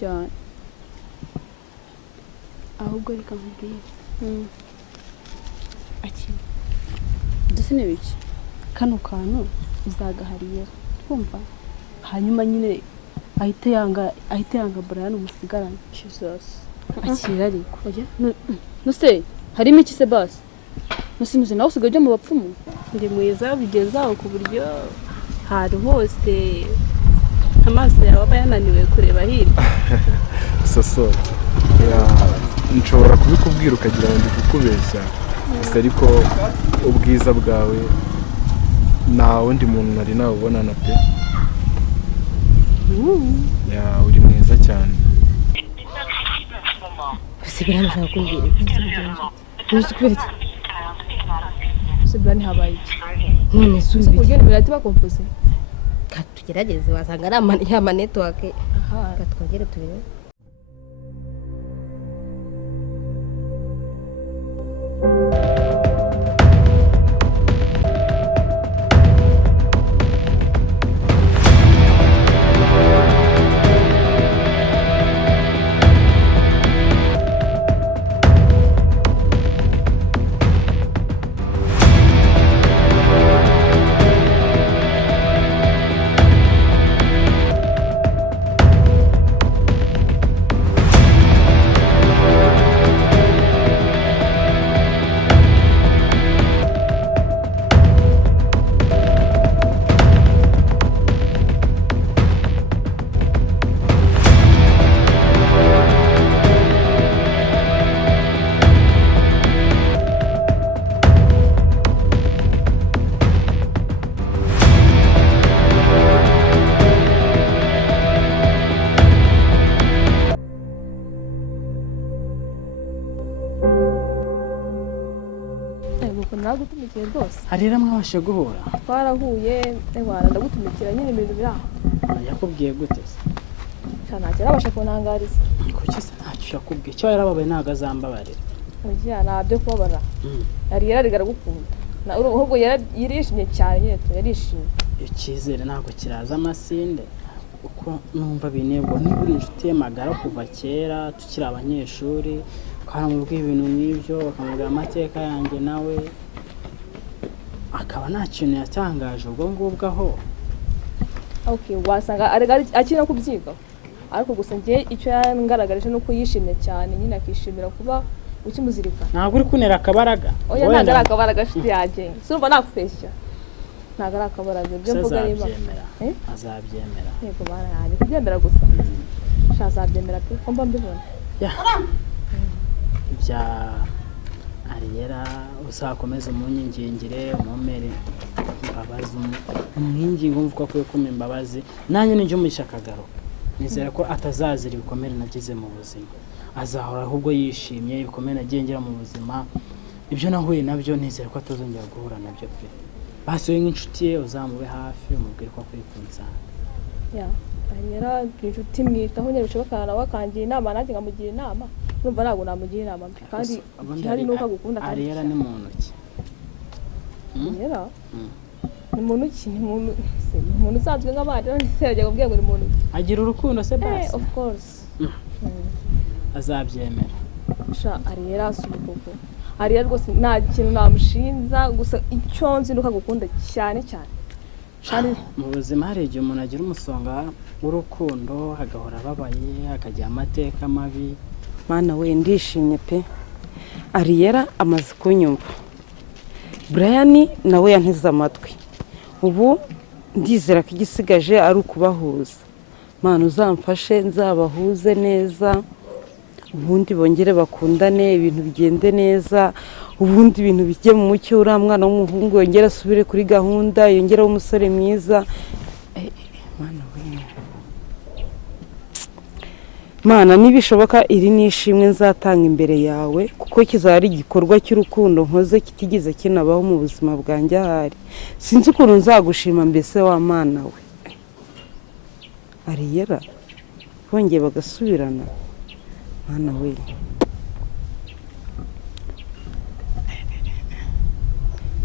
cyane ahubwo reka nkubwire akiri duse n'ibiki kano kantu uzagahariye twumva hanyuma nyine ahite yanga Brian umusigarana Jesus akira ariko nose harimo iki se basi nose nawe usigaye mu bapfumu ndi mwiza bigezaho ku buryo hari hose amaso yawe aba yananiwe kureba hirya soso nshobora kubikubwira ukagira ngo ndi kukubeshya gusa ariko ubwiza bwawe nta wundi muntu nari nawubonana pe uri mwiza cyane usigaye nashaka kumbwira uzi kubera iki Sebra ni habaye iki none subiye kugira birati bakompoze tugerageze wasanga ari ya network twongere tubire nagutumikira rwose harira mwabashe guhura twarahuye ebana ndagutumikira nyine ibintu biraho yakubwiye gute se cyane cyarabasha kunangariza kuki se ntacyo yakubwiye cyo yarababaye ntago azambabarira oya nabyo kubabara yari yararigara gukunda na ahubwo yarishimye cyane nyine yarishimye icyizere ntago kiraza amasinde uko numva binebwa niba uri inshuti magara kuva kera tukiri abanyeshuri karamubwiye ibintu nk'ibyo bakamubwira amateka yanjye nawe akaba nta kintu yatangaje ubwo ngubwo aho okay wasanga akina kubyiga ariko gusa ngiye icyo yangaragarije nuko yishimye cyane nyine akishimira kuba ukimuzirika ntabwo uri kunera akabaraga oya ntabwo ari akabaraga shiti yaje surumva nakupeshya ntabwo ari akabaraga byo mvuga niba azabyemera yego bana yanjye kubyemera gusa shazabyemera pe ko mba mbibona bya ariyera uzakomeza umunyingingire umumere imbabazi umwingingo mvuga ko yakome imbabazi nanjye ninjye umushakagaro nizera ko atazazira ibikomere nagize mu buzima azahora ahubwo yishimye ibikomere nagiye ngira mu buzima ibyo nahuye nabyo nizera ko atazongera guhura nabyo pe basuye nk'inshuti ye uzamube hafi umubwire ko akwiye kunsanga ariyera inshuti mwitaho nyine bishobokana nawe akangira inama nanjye nkamugira inama numva ntabwo namugira inama kandi hari nuko agukunda kandi ariyera ni muntu ki ariyera ni muntu ki ni muntu usanzwe nk'abandi ntiseragiye kubwira ngo ni muntu agira urukundo se basi of course azabyemera ariyera asubukuko ariyera rwose nta kintu namushinza gusa icyo nzi nuko agukunda cyane cyane mu buzima hari igihe umuntu agira umusonga w'urukundo agahora ababaye akagira amateka mabi mana we ndishimye pe ariyera amaze kunyumva Brian nawe yanteze amatwi ubu ndizera ko igisigaje ari ukubahuza mana uzamfashe nzabahuze neza ubundi bongere bakundane ibintu bigende neza ubundi ibintu bijye mu mucyo uriya mwana w'umuhungu yongera asubire kuri gahunda yongeraho umusore mwiza mana nibishoboka iri nishimwe nzatanga imbere yawe kuko kizaba ari igikorwa cy'urukundo nkoze kitigeze kinabaho mu buzima bwanjye ahari sinzi ukuntu nzagushima mbese wa mana we ariyera bongeye bagasubirana mana we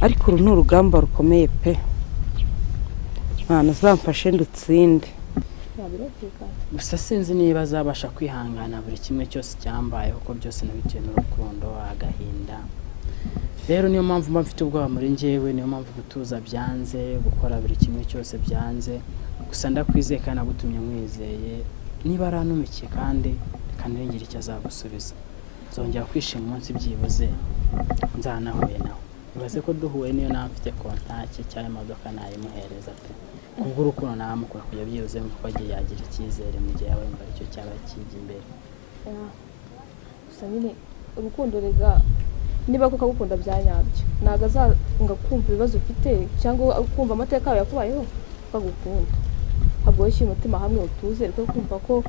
ariko uru ni urugamba rukomeye pe mana uzamfashe ndutsinde birumvikana. gusa sinzi niba azabasha kwihangana buri kimwe cyose cyambayeho kuko byose nabitewe n'urukundo agahinda. Rero niyo mpamvu mba mfite ubwoba muri njyewe, niyo mpamvu gutuza byanze, gukora buri kimwe cyose byanze. Gusa ndakwizeye kandi nagutumye nkwizeye, niba aranumikiye kandi ngira icyo azagusubiza. Nzongera kwishima umunsi byibuze nzanahuye nawe. Ibaze ko duhuye niyo nawe mfite kontake cyangwa imodoka nayimuhereza pe. Kubwo urukundo namukora kujya byibuze kuko agiye yagira icyizere mu gihe yawe mba icyo cyaba kijya imbere. Gusa nyine urukundo rega niba kuko agukunda bya nyabyo ntabwo azanga kumva ibibazo ufite cyangwa kumva amateka yawe yakubayeho ukagukunda. Ntabwo wishyira umutima hamwe utuze rero kumva ko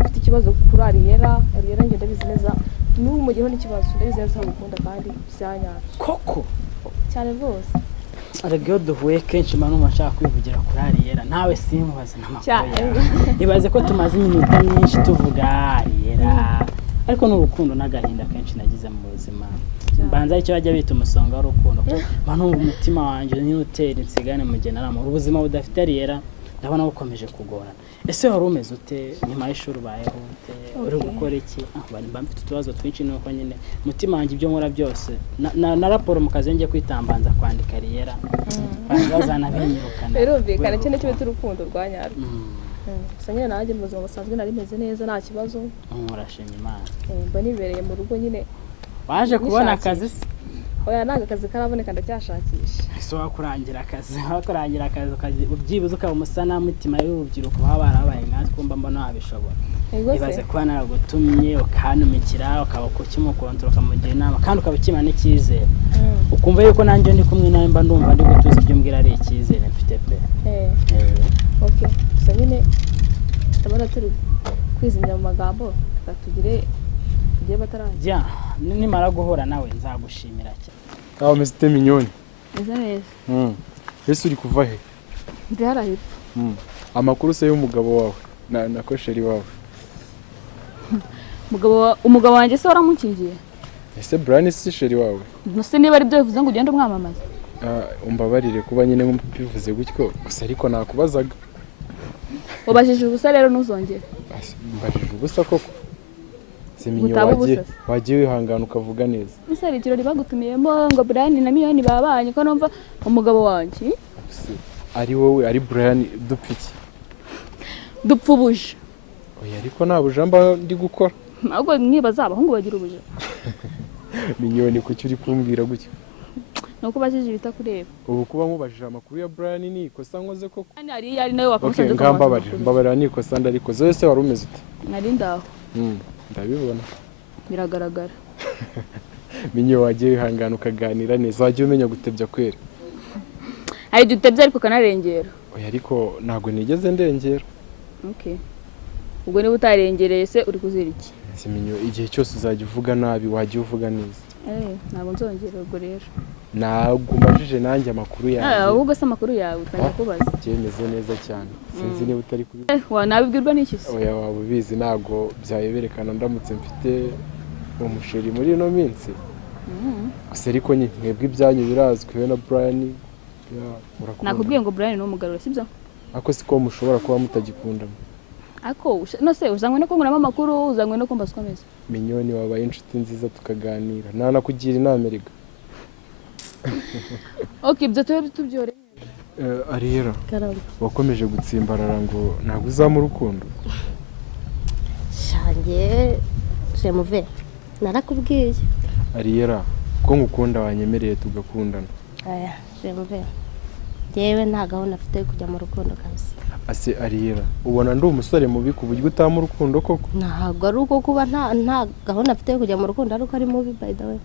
ufite ikibazo kuri Ariyera njye ndabizi neza n'ubu mu gihe n'ikibazo ndabizi neza agukunda kandi bya nyabyo Koko cyane rwose. ariko iyo duhuye kenshi mba numva nshaka kwivugira kuri Ariyera nawe simubaze n'amakuru yawe. Ibaze ko tumaze iminota myinshi tuvuga Ariyera ariko n'urukundo n'agahinda kenshi nagize mu buzima. Mbanza icyo bajya bita umusonga w'urukundo mba numva umutima wanjye n'utera insigane mu gihe naramo ubuzima budafite Ariyera ndabona bukomeje kugorana. Ese wari umeze ute nyuma y'ishuri ubayeho ute uri gukora iki? Mba mfite utubazo twinshi nuko nyine umutima wanjye ibyo nkora byose na raporo mu kazi ngiye kwitambanza kwandika Ariyera bazana binyirukana. Birumvikana cyane cyo bita urukundo rwa nyarwo. Gusa nyine nanjye mu buzima busanzwe nari meze neza nta kibazo. Murashima Imana. Mba nibereye mu rugo nyine. Waje kubona akazi se? Oya ntago akazi karaboneka ndacyashakisha. So wakurangira akazi ubyibuze ukaba umusanamutima y'urubyiruko baba barabaye nkatwe kumba mbona wabishobora. Ibaze kuba naragutumye ukanumikira ukaba kukimukontora ukamugira inama kandi ukaba ukimana n'icyizere. Ukumva yuko nanjye ndi kumwe nawe mba ndumva ndi gutuza ibyo mbwira ari icyizere mfite pe. Okay. Gusa nyine ndabona turi kwizingira mu magambo tukatugire igihe batarajya. Nimara guhura nawe nzagushimira cyane. Aho Mr. Mignone. Neza neza. Ese uri kuva he? Ndi harahe. Amakuru se y'umugabo wawe na kosheri wawe. Umugabo wanjye se waramukingiye? Ese Brian si sheri wawe? Nose niba ari byo bivuze ngo ugende umwamamaza. Umbabarire kuba nyine mbivuze gutyo gusa ariko nakubazaga. Ubajije ubusa rero ntuzongere. Mbajije ubusa koko. Siminyo wagiye wihangana ukavuga neza. Ese ari ikirori bagutumiyemo ngo Brian na Miyoni babanye ko numva umugabo wanjye. Ari wowe ari Brian dupfiki. Dupfubuje. Oya ariko nta bujamba ndi gukora. Ahubwo nibaza abahungu bagira ubuje. Minyoni kuki uri kumbwira gutyo? Nuko bajije bita kureba. Ubu kuba mubajije amakuru ya Brian ni ikosa nkoze koko. Ari nawe wakomeje kumbabara. Mbabarira ni ikosa ndarikoze. Wese wari umeze ute? Nari ndaho. Ndabibona. Biragaragara. Minyo wagiye wihangana ukaganira neza wagiye umenya gutebya kwera. Ari dutebye ariko kanarengera. Oya ariko ntago nigeze ndengera. Okay. Ubwo niba utarengereye se uri kuzira iki? Siminyo igihe cyose uzajya uvuga nabi wagiye uvuga neza. Ntabwo nzongera ubwo rero. Ntabwo mbajije nanjye amakuru yawe. Ahubwo se amakuru yawe utanya kubaza. Byemeze neza cyane. Sinzi niba utari kuri. Nabibwirwa n'iki se? Oya waba ubizi ntago byayeberekana ndamutse mfite umusheri muri ino minsi. Gusa ariko mwebwe ibyanyu birazwi we na Brian. Nakubwiye ngo Brian ni umugarura sibyo? Ako siko mushobora kuba mutagikundana. Ako no se uzanywe no kunguramo amakuru uzanywe no kumba skomeza. Minyoni wabaye inshuti nziza tukaganira. Nanakugira inama erega. Okay, ibyo tubyore. Ariyera. Wakomeje gutsimbarara ngo ntabwo uzama urukundo. Shange jemuve narakubwiye. Ariyera ko ngukunda wanyemereye tugakundana. Aya jemuve. Yewe nta gahunda afite kujya mu rukundo kabisa. Ase Ariyera ubona ndi umusore mubi ku buryo utama urukundo koko? Ntabwo ari uko kuba nta gahunda afite kujya mu rukundo ariko ari mubi by the way.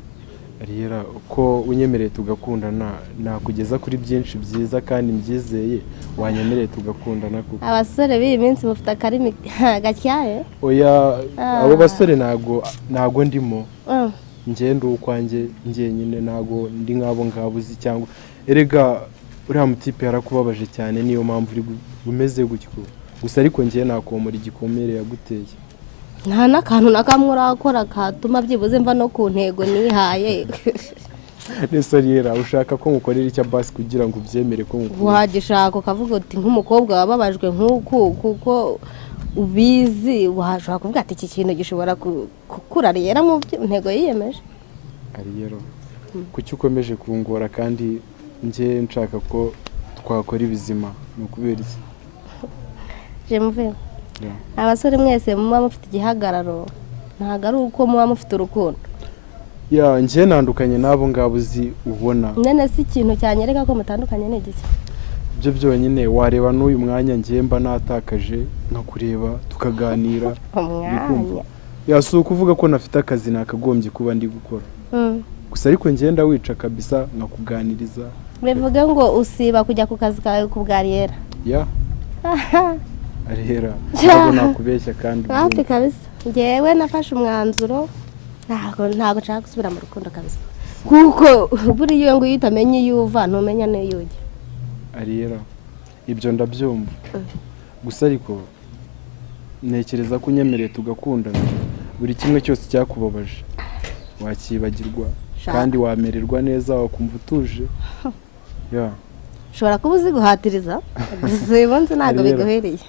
Ariyera uko unyemereye tugakundana nakugeza kuri byinshi byiza kandi mbyizeye wanyemereye tugakundana kuko. Abasore b'iyi minsi mufite akarimi gacyaye? Oya abo basore ntago ndimo. Ngende ukwanjye njyenyine ntago ndi nk'abo ngabuzi cyangwa erega uriya mutipe yarakubabaje cyane niyo mpamvu uri umeze gutyo. Gusa ariko ngiye nakomora igikomere yaguteye. Nta n'akantu na kamwe urakora katuma byibuze mba no ku ntego nihaye. nese rero ushaka ko ngukorera icya basi kugira ngo ubyemere ko ngukunda wagishaka ukavuga uti nk'umukobwa wababajwe nk'uku kuko ubizi washobora kuvuga ati iki kintu gishobora gukura rero mu ntego yiyemeje. ari rero kuki ukomeje kungora kandi njye nshaka ko twakora ibizima ni ukubera iki Jemuve Yeah. abasore mwese muba mufite igihagararo ntabwo ari uko muba mufite urukundo. ya njye nandukanye n'abo ngabo uzi ubona none si ikintu cyanyereka ko mutandukanye ni igiki? ibyo byonyine wareba n'uyu mwanya njye mba natakaje nkakureba tukaganira umwanya si ukuvuga ko nafite akazi nakagombye kuba ndi gukora gusa ariko ngenda wica kabisa nkakuganiriza bivuge ngo usiba kujya ku kazi kawe kubwariyera ya arera ntabwo nakubeshya kandi hafi kabisa ngewe nafashe umwanzuro ntabwo nshaka gusubira mu rukundo kabisa kuko buriya ngo iyo utamenye iyo uva ntumenya n'iyo ujya. arera ibyo ndabyumva gusa ariko ntekereza ko unyemereye tugakundana buri kimwe cyose cyakubabaje wakibagirwa kandi wamererwa neza wakumva utuje ya ushobora kuba uzi guhatiriza gusa ibonze ntabwo biguhereye.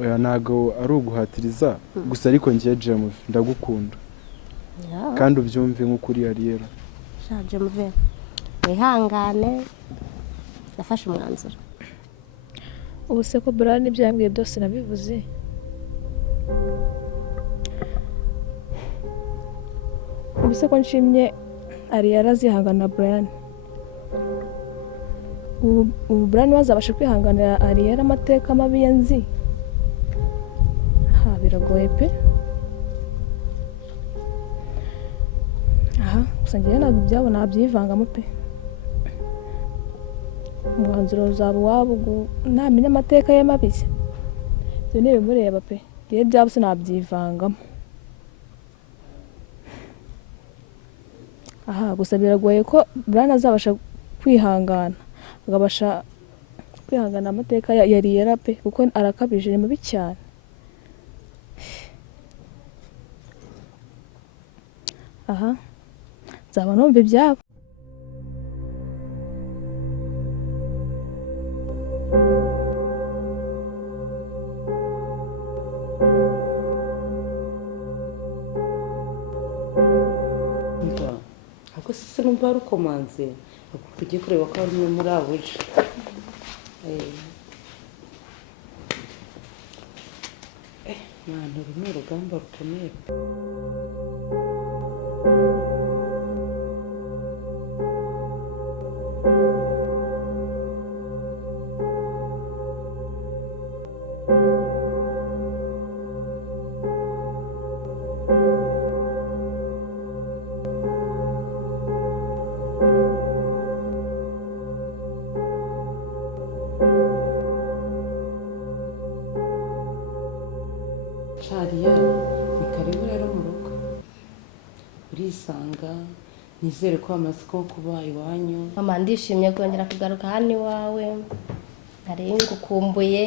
oya ntabwo ari uguhatiriza gusa ariko njye Jemuve ndagukunda kandi ubyumve nk'ukuri ariyera Jemuve wihangane nafashe umwanzuro. ubu se ko Brian ibyo yambwiye byose nabivuze ubu se ko nshimye Ariyera azihangana Brian ubu Brian bazabasha kwihanganira Ariyera amateka mabi nzi biragoye pe. gusa njyewe ntabwo ibyabo nabyivangamo pe. umwanzuro uzaba uwabo ntamenya amateka ye mabi ibyo ntibimureba pe. rero byabo sinabyivangamo. gusa biragoye ko Brian azabasha kwihangana agabasha kwihangana amateka ya Ariyera pe kuko arakabije ni mubi cyane. nzaba numva ibyabo. ako sisi numva harukomanze tugiye kureba ko hari umwe muri abo uje. mwana uru ni urugamba rukomeye. Shariya ni karibu rero mu rugo urisanga nizere ko wamaze ko kuba iwanyu. Mama ndishimye kongera kugaruka hano iwawe nari ngukumbuye.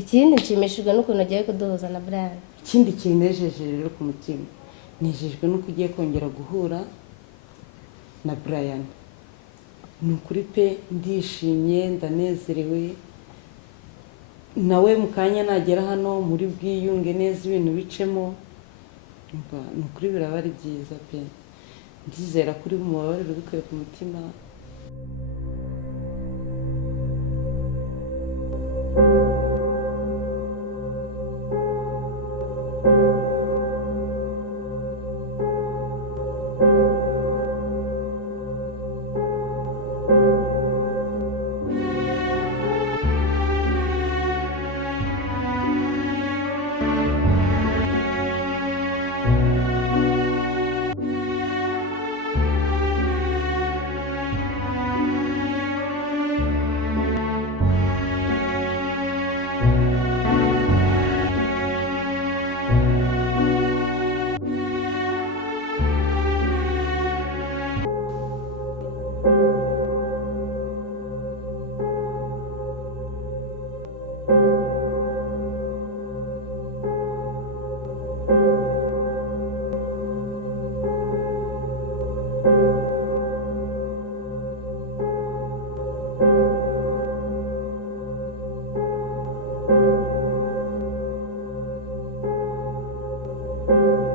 Ikindi nshimishijwe n'ukuntu ugiye kuduhuza na Brian. Ikindi kinejeje rero ku mutima nejejwe n'uko ugiye kongera guhura na Brian. Ni ukuri pe ndishimye ndanezerewe nawe mu kanya nagera hano muri bwiyunge neza ibintu bicemo ni ukuri biraba ari byiza pe. Ndizera kuri mu babariro bikuye ku mutima. bye.